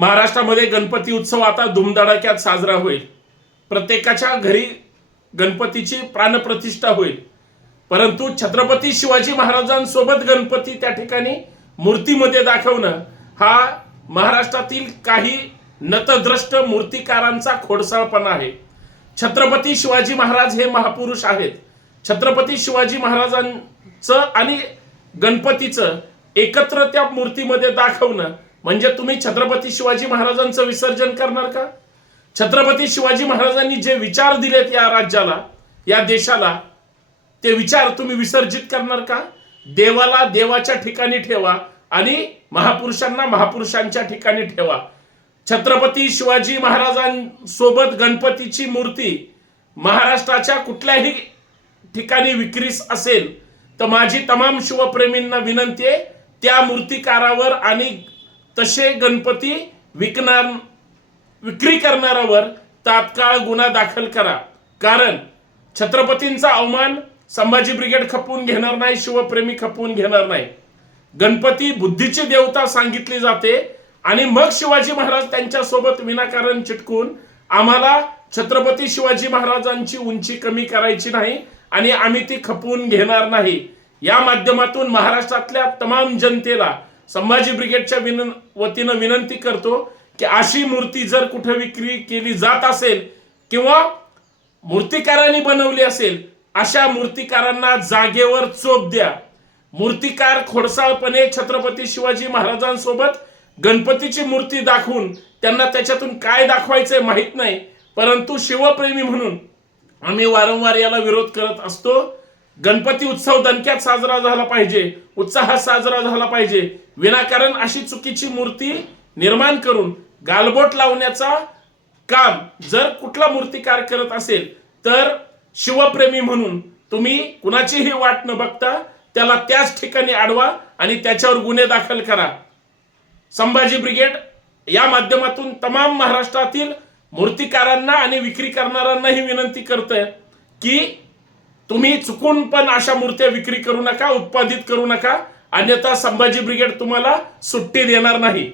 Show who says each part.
Speaker 1: महाराष्ट्रामध्ये गणपती उत्सव आता धुमधडाक्यात साजरा होईल. प्रत्येकाच्या घरी गणपतीची प्राणप्रतिष्ठा होईल. परंतु छत्रपती शिवाजी महाराजांसोबत गणपती त्या ठिकाणी मूर्तीमध्ये दाखवणं हा महाराष्ट्रातील काही नतद्रष्ट मूर्तिकारांचा खोडसाळपणा आहे. छत्रपती शिवाजी महाराज हे महापुरुष आहेत. छत्रपती शिवाजी महाराजांचं आणि गणपतीचं एकत्र त्या मूर्तीमध्ये दाखवणं म्हणजे तुम्ही छत्रपती शिवाजी महाराजांचं विसर्जन करणार का? छत्रपती शिवाजी महाराजांनी जे विचार दिलेत या राज्याला या देशाला ते विचार तुम्ही विसर्जित करणार का? देवाला देवाच्या ठिकाणी ठेवा आणि महापुरुषांना महापुरुषांच्या ठिकाणी ठेवा. छत्रपती शिवाजी महाराजांसोबत गणपतीची मूर्ती महाराष्ट्राच्या कुठल्याही ठिकाणी विक्रीस असेल तर माझी तमाम शिवप्रेमींना विनंती आहे त्या मूर्तिकारावर आणि तसे गणपती विकणार विक्री करणाऱ्यावर तात्काळ गुन्हा दाखल करा. कारण छत्रपतींचा अवमान संभाजी ब्रिगेड खपवून घेणार नाही शिवप्रेमी खपवून घेणार नाही. गणपती बुद्धीची देवता सांगितली जाते आणि मग शिवाजी महाराज त्यांच्यासोबत विनाकारण चिटकून आम्हाला छत्रपती शिवाजी महाराजांची उंची कमी करायची नाही आणि आम्ही ती खपवून घेणार नाही. या माध्यमातून महाराष्ट्रातल्या तमाम जनतेला संभाजी ब्रिगेडच्या विन वतीनं विनंती करतो की अशी मूर्ती जर कुठे विक्री केली जात असेल किंवा मूर्तिकारांनी बनवली असेल अशा मूर्तिकारांना जागेवर चोप द्या. मूर्तिकार खोडसाळपणे छत्रपती शिवाजी महाराजांसोबत गणपतीची मूर्ती दाखवून त्यांना त्याच्यातून काय दाखवायचंय माहीत नाही परंतु शिवप्रेमी म्हणून आम्ही वारंवार याला विरोध करत असतो. गणपती उत्सव दणक्यात साजरा झाला पाहिजे उत्साहात साजरा झाला पाहिजे. विनाकारण अशी चुकीची मूर्ती निर्माण करून गालबोट लावण्याचा काम जर कुठला मूर्तिकार करत असेल तर शिवप्रेमी म्हणून तुम्ही कुणाचीही वाट न बघता त्याला त्याच ठिकाणी अडवा आणि त्याच्यावर गुन्हे दाखल करा. संभाजी ब्रिगेड या माध्यमातून तमाम महाराष्ट्रातील मूर्तिकारांना आणि विक्री करणाऱ्यांनाही विनंती करतंय की तुम्ही चुकून पण अशा मूर्त्या विक्री करू नका उत्पादित करू नका. अन्यथा संभाजी ब्रिगेड तुम्हाला सुट्टी देणार नाही.